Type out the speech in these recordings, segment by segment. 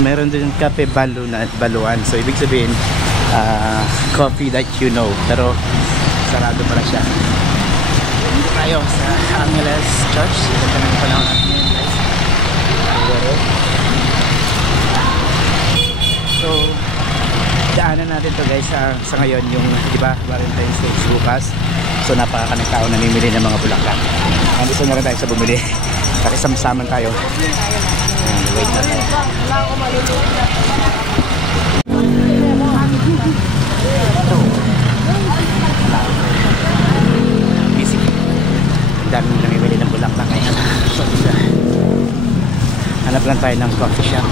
Meron din Cafe Baluan. So ibig sabihin coffee that you know. Pero sarado pala siya. Dito tayo sa Angeles Church. Ito pa ng panahon natin ngayon, guys. So daanan natin to, guys, sa ngayon yung, di ba, Valentine's Day bukas. So napakakaming tao namimili ng mga bulaklak. Andito na rin tayo sa bumili. Pakisama-saman tayo. Wait na tayo. Busy. Dami namimili ng bulaklak ngayon. So hanap lang tayo ng coffee shop.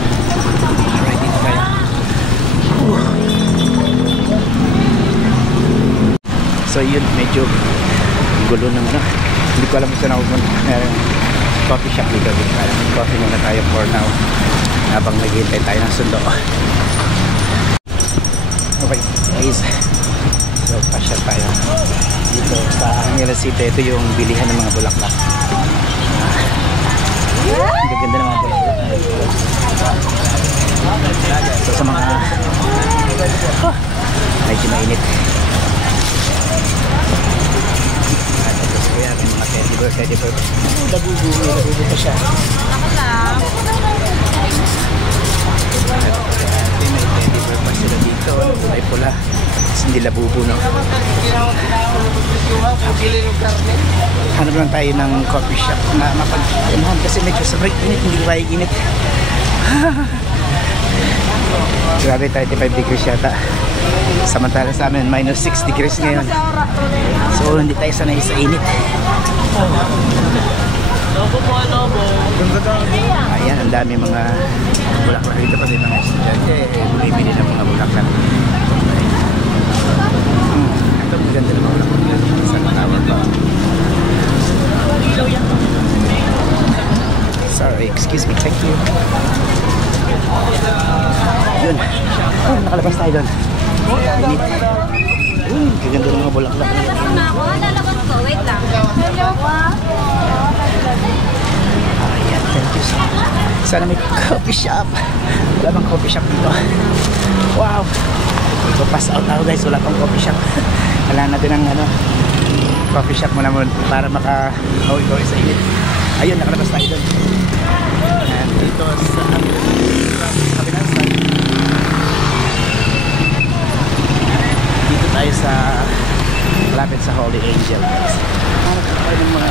Alright, dito tayo. So yun, medyo gulo ng ano. Hindi ko alam kung saan ako meron coffee shop dito. Coffee muna tayo for now habang naghihintay tayo ng sundo. Okay guys, so pasyal tayo dito sa Angeles City. Ito yung bilihan ng mga bulaklak. Ang gaganda ng mga bulaklak. So sa mga medyo mainit. May mga teddy bear. Labubo pa siya. May teddy bear pa sila dito. May pula. Kasi hindi labubo, no? Hanap lang tayo ng coffee shop na mapag-inahan kasi medyo sobrang init, hindi ba init. Grabe, 35 degrees yata. Samantala sa amin, minus 6 degrees ngayon. So, hindi tayo sanay sa init. Ayan, ang dami mga bulaklak dito kasi mga estudyante. Bumibili ng mga bulaklak. Ito, maganda ng mga bulaklak. Isang tower ba? Sorry, excuse me, thank you. Yun. Oh, nakalabas tayo doon. Init. Gaganda ng mga bulaklak. Wait lang. Ayan, thank you so much. Sana may coffee shop. Wala bang coffee shop dito? Wow. So pass out ako, guys. Wala pang coffee shop. Wala natin ang ano, coffee shop muna para maka-hawi-hawi sa init. Ayun, nakalabas tayo doon. And dito sa kabilang side. Dito tayo sa malapit sa Holy Angel. Hanap tayo ng mga